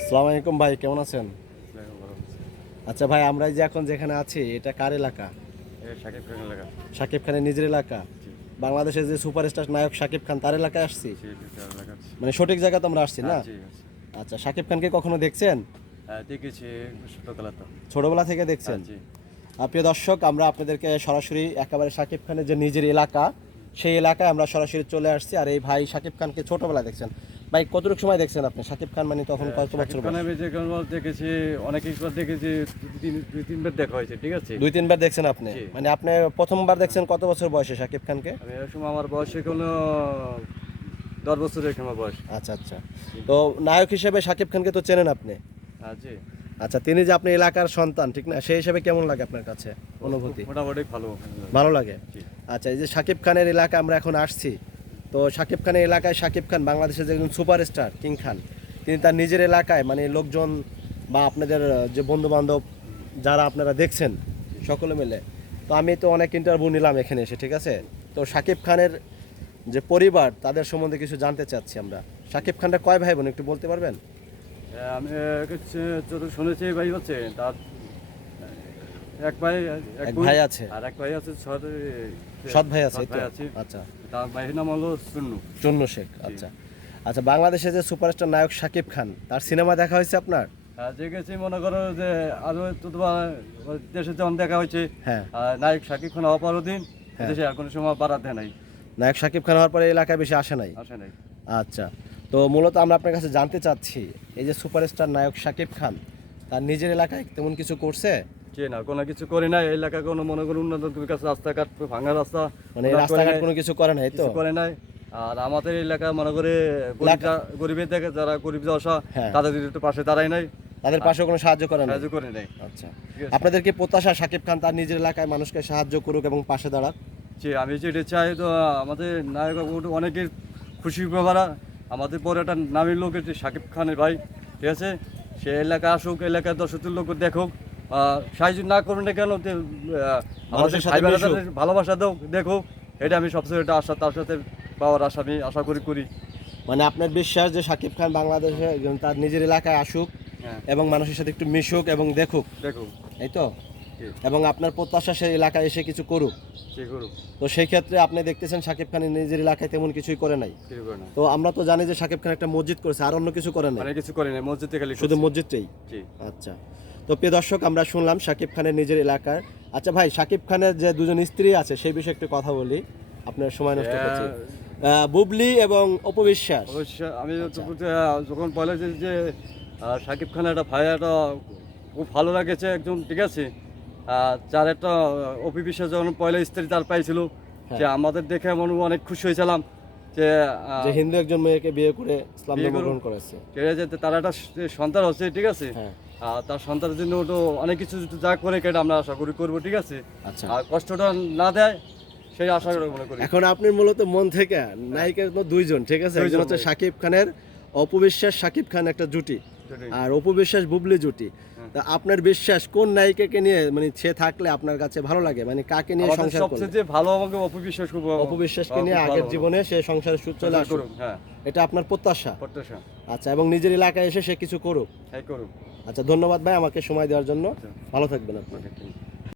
আসসালামু আলাইকুম ভাই কেমন আছেন? আচ্ছা ভাই আমরা যে এখন যেখানে আছি এটা কার এলাকা? সাকিব খান এলাকা। শাকিব খানের নিজের এলাকা? বাংলাদেশের যে সুপারস্টার নায়ক শাকিব খান তার এলাকায় আসছি। মানে সঠিক জায়গা তো আমরা আসছি না? হ্যাঁ। আচ্ছা শাকিব খানকে কখনো দেখছেন? হ্যাঁ, দেখেছি ছোটবেলা থেকে দেখছেন? হ্যাঁ, প্রিয় দর্শক আমরা আপনাদেরকে সরাসরি একেবারে শাকিব খানের যে নিজের এলাকা সেই এলাকায় আমরা সরাসরি চলে আসছি। আর এই ভাই শাকিব খানকে ছোটবেলায় দেখছেন। ভাই কতটুকু সময় দেখছেন আপনি? শাকিব খান মানে তখন কত বছর হ্যাঁ, বয়স? যে কোনো দেখেছি অনেকবার দেখেছি দুই তিন- দুই তিনবার দেখা হয়েছে ঠিক আছে? দুই তিনবার দেখছেন আপনি? মানে আপনি প্রথমবার দেখছেন কত বছর বয়সে শাকিব খানকে? আমি সময় আমার বয়স কোনো দশ বছরের সময় বয়স। আচ্ছা আচ্ছা। তো নায়ক হিসেবে শাকিব খানকে তো চেনেন আপনি? জি। আচ্ছা তিনি যে আপনি এলাকার সন্তান ঠিক না? সেই হিসেবে কেমন লাগে আপনার কাছে অনুভূতি? মোটামুটি ভালো। ভালো লাগে? আচ্ছা এই যে শাকিব খানের এলাকা আমরা এখন আসছি তো শাকিব খানের এলাকায় শাকিব খান বাংলাদেশের যে একজন সুপারস্টার কিং খান তিনি তার নিজের এলাকায় মানে লোকজন বা আপনাদের যে বন্ধু বান্ধব যারা আপনারা দেখছেন সকলে মিলে তো আমি তো অনেক ইন্টারভিউ নিলাম এখানে এসে ঠিক আছে? তো শাকিব খানের যে পরিবার তাদের সম্বন্ধে কিছু জানতে চাচ্ছি আমরা। শাকিব খানটা কয় ভাই বোন একটু বলতে পারবেন? হ্যাঁ, আমি শুনেছি ভাই হচ্ছে তার এক ভাই এক ভাই আছে। আর এক ভাই আছে সৎ সৎ ভাই আছে আচ্ছা। তার ভাইয়ের নাম হলো সুন্নু চন্ন শেখ আচ্ছা। আচ্ছা বাংলাদেশে যে সুপারস্টার নায়ক শাকিব খান তার সিনেমা দেখা হয়েছে আপনার? হ্যাঁ, মনে করো যে আরও তো তোমার দেশে যখন দেখা হয়েছে হ্যাঁ। নায়ক শাকিব খান হওয়ার পরও দিন হ্যাঁ। দেশে আর কোনো সময় বাড়াতে নাই। নায়ক শাকিব খান হওয়ার পরে এলাকায় বেশি আসে নাই? আসে নাই। আচ্ছা তো মূলত আমরা আপনার কাছে জানতে চাচ্ছি এই যে সুপারস্টার নায়ক শাকিব খান তার নিজের এলাকায় তেমন কিছু করছে? যে না কোনো কিছু করে নাই এলাকা কোনো মনে করো উন্নত বিকাশ রাস্তাঘাট ভাঙা রাস্তা মানে এই ওরা করে রাস্তাঘাট কোনো কিছু করে নাই তো? করে নাই। আর আমাদের এলাকা মনে করে গরিবের থেকে যারা গরিব দশা হ্যাঁ। তাদের একটু পাশে দাঁড়াই নাই। তাদের পাশে কোনো সাহায্য করে না সাহায্য করে নাই। আচ্ছা। ঠিক আপনাদের কি প্রত্যাশা শাকিব খান তার নিজের এলাকায় মানুষকে সাহায্য করুক এবং পাশে দাঁড়াক। যে আমি যেটা চাই তো আমাদের নায়ক অনেকের খুশি ব্যাপার আমাদের পরে একটা নামের লোক শাকিব খানের ভাই ঠিক আছে? সে এলাকা আসুক এলাকার দর্শকের লোক দেখুক। সাহায্য না করুন না কেন আমাদের ভাই। ভালোবাসা দাও দেখুক এটা আমি সবসময় এটা আশা তার সাথে পাওয়ার আশা আমি আশা করি করি। মানে আপনার বিশ্বাস যে শাকিব খান বাংলাদেশে তার নিজের এলাকায় আসুক হ্যাঁ। এবং মানুষের সাথে একটু মিশুক এবং দেখুক। দেখুক। এই তো? এবং আপনার প্রত্যাশা সেই এলাকায় এসে কিছু করুক। তো সেই ক্ষেত্রে আপনি দেখতেছেন শাকিব খান নিজের এলাকায় তেমন কিছুই করে নাই। তো আমরা তো জানি যে শাকিব খান একটা মসজিদ করেছে আর অন্য কিছু করে নাই। কিছু করে না মসজিদে খালি শুধু। মসজিদটাই? আচ্ছা। তো প্রিয় দর্শক আমরা শুনলাম শাকিব খানের নিজের এলাকার। আচ্ছা ভাই শাকিব খানের যে দুজন স্ত্রী আছে সেই বিষয়ে একটু কথা বলি। আপনার সময় নষ্ট করছি। বুবলি এবং অপবিশ্বাস। আমি আচ্ছা। যখন বলে যে শাকিব খান একটা ভাই একটা খুব ভালো লাগেছে একজন ঠিক আছে? যার একটা অপি বিশ্বাস যখন পয়লা স্ত্রী তার পাইছিল যে আমাদের দেখে মনে অনেক খুশি হয়েছিলাম যে যে হিন্দু একজন মেয়েকে বিয়ে করে ইসলাম গ্রহণ করেছে। ঠিক আছে তার একটা সন্তান হচ্ছে ঠিক আছে? হ্যাঁ। তার সন্তানের জন্য তো অনেক কিছু যা করে কেটে আমরা আশা করি করব ঠিক আছে? আচ্ছা। আর কষ্টটা না দেয় সেই আশা করে মনে করি। এখন আপনি মূলত মন থেকে নায়িকা দুইজন ঠিক আছে? একজন হচ্ছে। শাকিব খানের অপবিশ্বাস শাকিব খান একটা জুটি। আর অপবিশ্বাস বুবলি জুটি। হ্যাঁ। তা আপনার বিশ্বাস কোন নায়িকাকে নিয়ে মানে সে থাকলে আপনার কাছে ভালো লাগে? মানে কাকে নিয়ে সংসার করলে? সবচেয়ে ভালো আমাকে অপবিশ্বাস খুব অপবিশ্বাসকে নিয়ে আগের জীবনে সে সংসারে সুখ চলে আসুক। হ্যাঁ। এটা আপনার প্রত্যাশা? প্রত্যাশা। আচ্ছা এবং নিজের এলাকায় এসে সে কিছু করুক? হ্যাঁ করুক। আচ্ছা ধন্যবাদ ভাই আমাকে সময় দেওয়ার জন্য আচ্ছা। ভালো থাকবেন আপনি Okay, thank you.